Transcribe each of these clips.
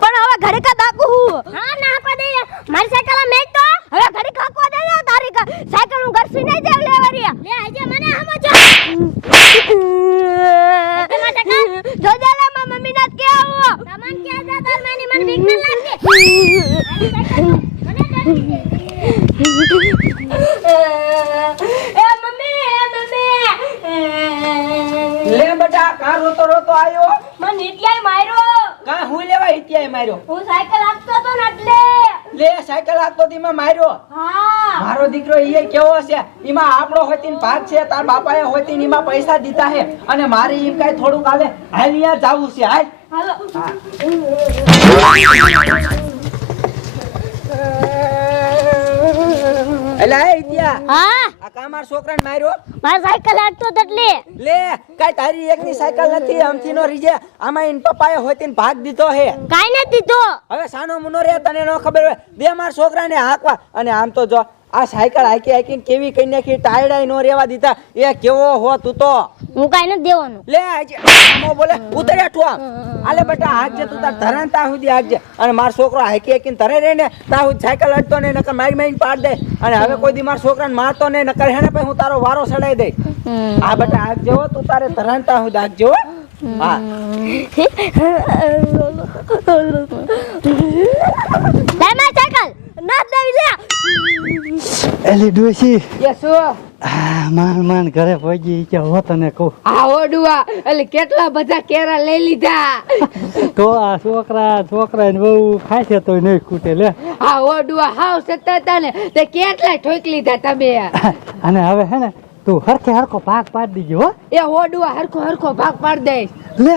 પણ હવે ઘરે કા દાકુ હા ના આપા દે. મારી સાયકલ તો હવે ઘરે કાકવા દે તારી સાયકલ હું નહીં દેવ લે આજે મને સમજો જો લે મારા મમ્મી ના કે આવો સામાન ક્યાં જા તાર માની મને બીક ન લાગે મારી સાયકલ મને ડર લાગે. એ મમ્મી એ મમ્મી લે બેટા કા રોતો રોતો આયો? મને એટલાય માર્યો. કા હું લેવા ઇત્યાય માર્યો? હું સાયકલ આપતો તો ને એટલે. લે સાયકલ આપતો તીમાં માર્યો. હા. મારો દીકરો ઈ કેવો છે ઈમાં આપણો હોતી ને ભાગ છે તાર બાપાએ હોતી ને ઈમાં પૈસા દીધા હે. અને મારી ઈમ કાઈ થોડુંક હાલે. હાલ જાવું છે હાલ. હાલો. હા. એટલે એ ઇત્યા હા? આ કા માર છોકરાને માર્યો? મારી સાયકલ હાટતો તો એટલે. લે કાઈ તારી એકની સાયકલ નથી આમથી નો રીજે. આમાં ઈન પપ્પાએ હોતી ને ભાગ દીધો હે. કાઈ નથી તો હવે સાનો મુનો રે તને નો ખબર હોય. બે માર છોકરાને હાંકવા. અને આમ તો જો આ સાયકલ હાકી હાકીને કેવી કઈ નાખી? ટાયડાય નો રેવા દીધા. એ કેવો હો તું તો? હું કાઈ નથી દેવાનું. લે આમો બોલે ઉતરે ઠુઆ આલે બેટા હાકજે તું તાર ધરાન તા સુધી હાકજે અને માર છોકરો હાકી હાકીને ધરે રે ને તા હું સાયકલ અડતો ને નકર મારી મારીને પાડ દે. અને હવે કોઈ દી માર છોકરાને મારતો ને નકર હેને પછી હું તારો વારો સડાઈ દે આ બેટા હાકજે હો તું તારે ધરાન તા સુધી હાકજે હો હા. લે મારી લે. એલી ડોશી. યસો આ માન માન ઘરે પહોંચી કે હો તને કહું. આ ઓડુઆ એટલે કેટલા બધા કેરા લઈ લીધા? તો આ છોકરા છોકરા ને બહુ ખાય છે તોય નહીં ખૂટે લે. આ ઓડુઆ હાવ સત્તા ને તે કેટલા ઠોક લીધા તમે? અને હવે હે ને તું હરખે હરખો ભાગ પાડી દીજો હો. એ ઓડુઆ હરખો હરખો ભાગ પાડી દઈશ લે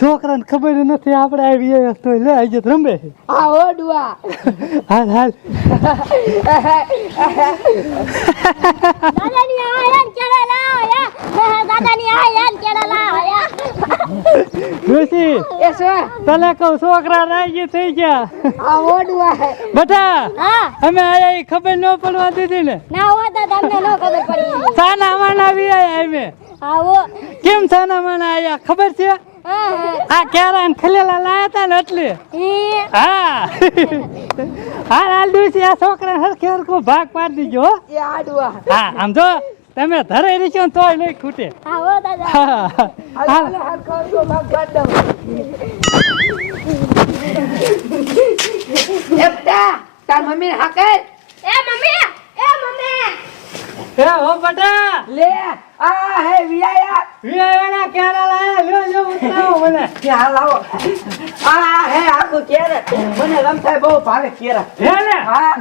છોકરાને ખબર નથી આપણે આવી તો લે આજે તો રમે. આ ઓડુઆ હાલ હાલ. દાદાની કેળા લાયા એ શું? તને કહું છોકરા રાજી થઈ ગયા. આ બેટા અમે આયા ખબર ન પડવા દીધી ને. ના હોતા તમને ન ખબર પડી. સાના માના આવી આયા અમે. આવો કેમ સાના માના આયા? ખબર છે? આ કેરા ને ખલેલા લાયા તા ને એટલે. હા. હા હાલ હાલ દિવસે આ છોકરા હરખે હરખો ભાગ પાડી દીજો એ હા આમ જો. તમે ધરે છો તોય નહીં ખૂટે. આવો હા, હાલ હાલ. હાલ હરખો હરખો ભાગ પાડ દઉં એ બેટા તાર મમ્મી હાકે? એ મમ્મી એ મમ્મી. એ હો બટા લે. આ હે કેરા લાયા. લ્યો લ્યો ઉતરાવો મને. કે હાલ આ હે આખું કેરે મને રમતાય બહુ ભાવે કેરા હે ને? હા.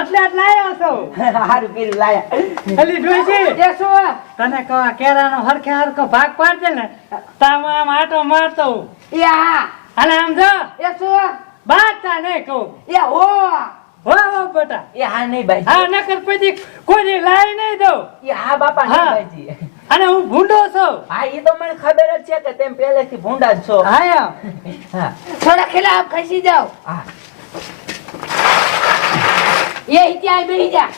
એટલે જ લાયો છો? હારું કર્યું લાયા. અલી ડોશી એ શું તને કહો કેરાનો હરખે હરખો ભાગ પાડજે ને તામ આમ આટો મારતો. એ હા. અને આમ જો. એ શું? બાતા નહીં કહું. એ હો. હો હો એ હા નહીં ભાઈ હા નકર પછી કોઈ લાઈ નહીં દઉં. એ હા બાપા નહીં ભાઈજી અને હું ભૂંડો છું. હા એ તો મને ખબર જ છે કે તેમ પહેલેથી ભૂંડા જ છો. હા. હા. થોડા ખેલા આપ ખસી જાઓ. હા. એ ત્યાં બેહી જા.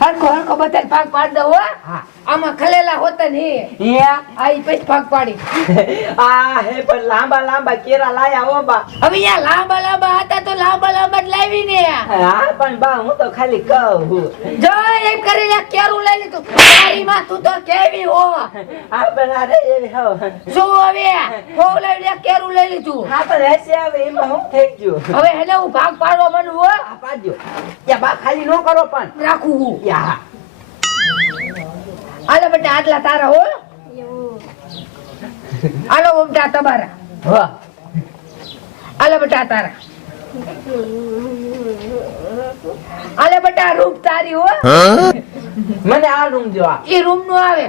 હરખો હરખો બધા પાક પાડ દઉં હો. હા. આમાં ખલેલા હોતા ને હે આ ઈ પછી ભાગ પાડી. આ હે પણ લાંબા લાંબા કેરા લાયા હો બા. હવે યા લાંબા લાંબા હતા તો લાંબા લાંબા જ લાવી ને હા પણ બા હું તો ખાલી કહું જો એમ કરી લે કેરું લઈ લીધું. તારી માં તું તો કેવી હો. હા પણ અરે એવી હો. જો હવે હો લઈ લે કેરું લઈ લીધું. હા પણ હશે હવે એમાં હું થઈ ગયું. હવે હેલે હું ભાગ પાડવા માંડું હો પાડજો. યા બા ખાલી નો કરો પણ. રાખું હું. યા. આલો બેટા આટલા તારા હો. આલો ઉમટા તમારા. હા આલો બેટા તારા. આલે બેટા રૂપ તારી હો. મને આ રૂમ જો આ. એ રૂમનું આવે.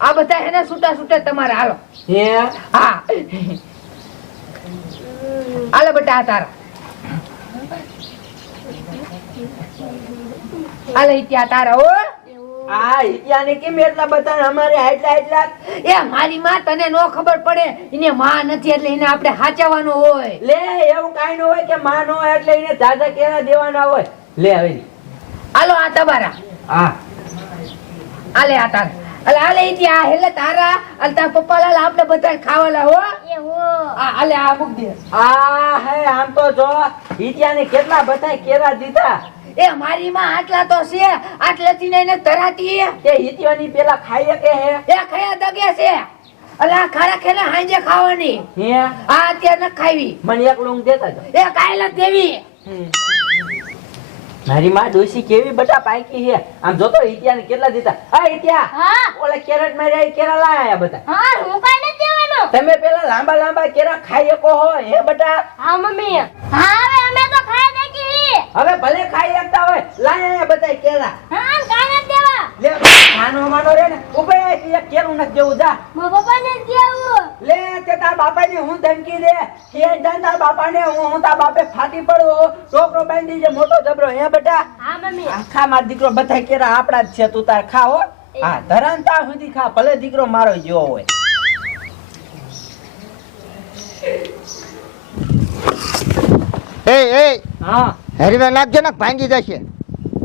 આ બધા એને છૂટા છૂટા તમારે હાલો. હે? હા. આલે બેટા તારા. આલે ઈ ત્યાં તારા હો. આ હિતિયાને કેમ એટલા બધા ને અમારે આટલા આટલા એ મારી માં તને નો ખબર પડે. એને માં નથી એટલે એને આપણે હાચવવાનો હોય. લે એવું કાઈ ન હોય કે માં નો હોય એટલે એને દાદા કેરા દેવાના હોય. લે હવે. હાલો આ તમારા. હા. આલે આ તાર. અલે આલે ઈથી આ હેલે તારા અલ તાર પપ્પા લાલ આપણે બધા ખાવાલા હો. એ હો. આ આલે આ મૂક દે. આ હે આમ તો જો હિતિયાને કેટલા બધા કેરા દીધા. એ મારી માં આટલા તો છે આટલેથી ને તરાતી કે હિતિયાની પેલા ખાઈએ કે હે? એ ખાયા દગે છે. અલા ખાડા ખેલે હાંજે ખાવાની. હે? આ અત્યારે ન ખાવી. મને એક લોંગ દેતા જો એ કાયલા દેવી. મારી માં ડોસી કેવી બટા પાકી છે? આમ જોતો હિતિયાને કેટલા દીધા? હા ઇતિયા હા. ઓલા કેરેટ માર્યા એ કેરા લાયા બધા. હા હું કાઈ નથી દેવાનો. તમે પેલા લાંબા લાંબા કેરા ખાઈ શકો હો હે બટા હા મમ્મી. હા હવે અમે તો ખાઈ દેખી હવે ભલે ખાઈ લાયા બધા કેળા. હા કાઈ દેવા. લે માનો માનો રે ને ઉભે એક કેળું નથી દેવું જા. મારા બાપા ને દેવું. લે તે તાર બાપાને હું ધમકી દે. કે જાન તાર બાપાને હું હું તાર બાપે ફાટી પડું છોકરો બાંધી જે મોટો જબરો હે બેટા. હા મમ્મી. આખા માર દીકરો બધા કેરા આપડા જ છે તું તાર ખા હો. હા ધરાન તા સુધી ખા ભલે દીકરો મારો જેવો હોય. એ એ. હા. હરવે નાખજો ને ભાંગી જશે.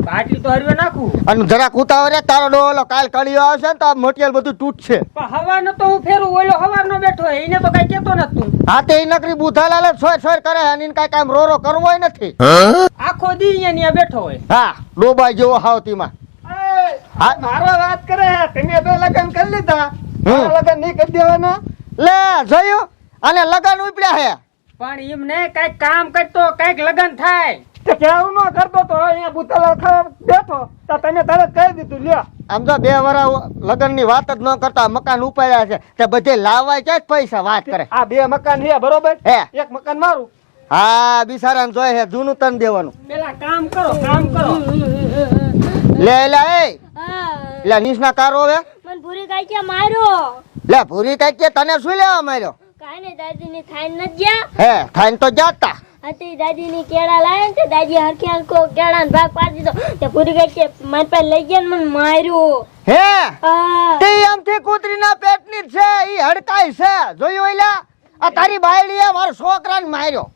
બાટલી તો હરવે નાખું. અને જરાક ઉતાવળે તારો ડોલો કાલ કળિયો આવશે ને તો આ મટીરિયલ બધું તૂટશે. પણ હવાનો તો હું ફેરું ઓલો હવાનો બેઠો હોય એને તો કઈ કેતો નથી તું હા તે ઈ નકરી બુધાલાલ સોય સોય કરે અને એને કઈ કામ રોરો કરવો હોય નથી. આખો દી અહીંયા બેઠો હોય. હા ડોબાઈ જેવો હાવતીમાં. હા. મારો વાત કરે તમે તો લગન કરી લીધા. લગન નહીં કરી દેવાના. લે જોયું? અને લગન ઉપડ્યા હે પણ એમને કંઈક કામ કરતો કંઈક લગન થાય. તો કેવું ન કરતો તો અહીંયા બુતલા બેઠો. તો તમે તરત કહી દીધું લ્યો. આમ તો બે વરા લગનની વાત જ ન કરતા મકાન ઉપાડ્યા છે. તે બધે લાવાય છે પૈસા વાત કરે. આ બે મકાન છે બરોબર? હે. એક મકાન મારું. હા બિચારાને જોઈ હે જૂનું તન દેવાનું. પેલા કામ કરો કામ કરો. લે લે એ. હા લે કારો હવે. મને પૂરી કાઈ માર્યો. લે ભૂરી કઈ તને શું લેવા માર્યો? કાઈ ને દાદી ની ખાઈ નથી ગયા. હે ખાઈને તો જાતા. હતી દાદીની કેળા લાવે ને દાદી હરખી હરખો કેળા ને ભાગ પાડી દીધો. તે પૂરી ગઈ કે મારી પાસે લઈ ગયા ને મને માર્યું. હે? તે એમથી કૂતરીના પેટની છે ઈ હડકાઈ છે. જોયું ઓલા આ તારી બાયડીએ મારા છોકરાને માર્યો.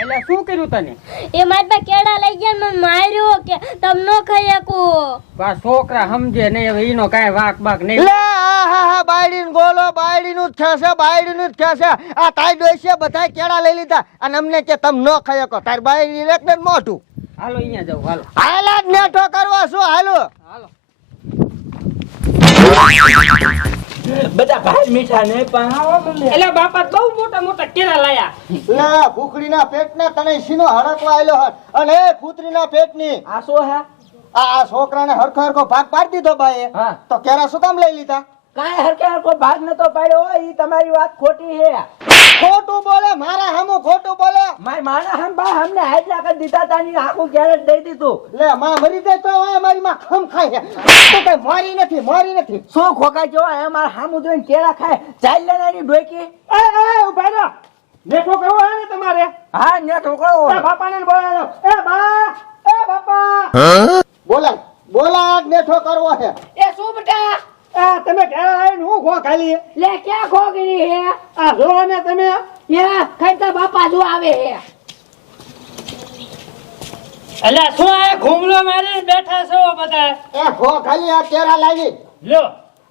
એટલે શું કર્યું તને? એ મારી પાસે કેળા લઈ ગયા ને મને માર્યો કે તમ નો ખાઈ શકો. આ છોકરા સમજે નહીં હવે ઈનો કાંઈ વાક બાક નહીં. લે આ હા હા બાયડીન ગોલો બાયડીનું જ છે બાયડીનું જ છે આ તાઈ ડોસીએ બધા કેળા લઈ લીધા અને અમને કે તમ નો ખાઈ શકો. તારી બાયડી એકને જ મોઢું? હાલો અહીંયા જાવ હાલો. હાલા જ નેઠો કરવા શું હાલો. હાલો. બધા ભાઈ મીઠા ને પણ એટલે બાપા બહુ મોટા મોટા કેળા લાયા. ના ભૂખડીના પેટને તને સીનો હડકવા આયલો હત. અને એ કૂતરીના પેટની આ શું હે? આ આ છોકરાને હરખો હરખો ભાગ પાડી દીધો ભાઈ હા. તો કેરા શું કામ લઈ લીધા? કાંઈ હરકે હરકો ભાગ નતો પાડ્યો ઈ તમારી વાત ખોટી છે. ખોટું બોલે મારા હામું ખોટું બોલે. મારી મારા હમ બા હમને આટલા કર દીધા તાની આખું ગેરેજ દઈ દીધું. લે માં મરી જાય તો હોય મારી માં હમ ખાય તો તું કઈ મારી નથી મારી નથી. શું ખોકા જો એ મારા હામું જોઈને કેળા ખાય ચાલ લે નાની ડોકી એ એ ઊભા રહો. નેઠો કરવો હે ને તમારે? હા ને છોકરો એ બાપાને બોલાવો. એ બા એ બાપા. બોલા બોલા નેઠો કરવો છે. એ શું તમે ઘરે આવીને હું ખો ખાલી? લે ક્યાં ખોગરી હે? આ જો ને તમે. યા ખાઈતા બાપા જો આવે હે. એટલે શું આ ઘૂમલો મારીને બેઠા છો બધા? એ ખો ખાલી આ કેરા લાવી. લ્યો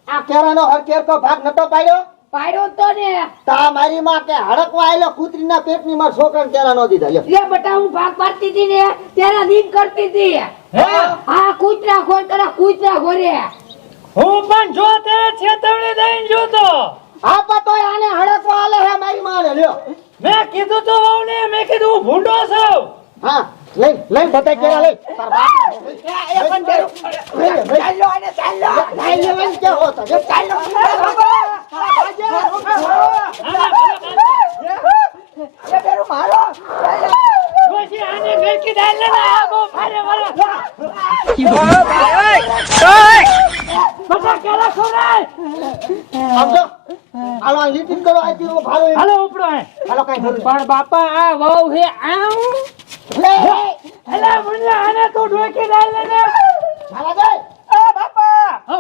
આ કેરાનો હરકેર તો ભાગ નતો પાડ્યો? પાડ્યો તો ને. તા મારી માં કે હડકવા આયલો કૂતરીના પેટની માર છોકરાને કેરા નો દીધા. લ્યો. લે બટા હું ભાગ પાડતી હતી ને તેરા દીન કરતી હતી. હા? કૂતરા ખોર કરા કૂતરા ખોરે. હું પણ જો તે ચેતવણી દઈને જોતો. આ પતો આને હડકવા આલે હે મારી માં લ્યો. મેં કીધું તો વહુને મેં કીધું હું ભૂંડો છું. હા લઈ લઈ બધા કેરા લઈ. તાર બાપ. એ પણ લઈ. ચાલ્યો આને ચાલ્યો. લઈ લેવાની કે હોત? હે? મારો. આને મેકી દાલ ને આ બહુ ભારે વાળા સમજો? હાલો લીટી કરો આ તીરો ભારો હાલો ઉપડો હે હાલો કાઈ બોલ પણ બાપા આ વહુ હે આમ. લે! હેલા મુન્ના આને તો ઢોકી ડાલ લે ને. હાલા દે એ બાપા! હો.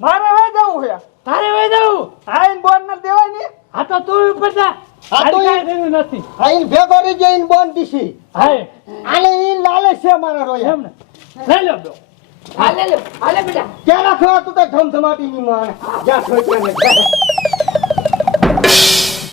મારે વે જવું છે. તારે વે જવું? આઈન બોન ન દેવાય ને? આ તો તું ઉપર જા. આ તો કાઈ દેવું નથી. આઈન ભેગો રહી બોન દીશી. હા. આને ઈ લાલે છે મારા રોય. એમ લઈ લો હાલે હાલે બેટા. ક્યાં રાખો તું તો ધમધમાટી ની માને જા સોચ્યા ને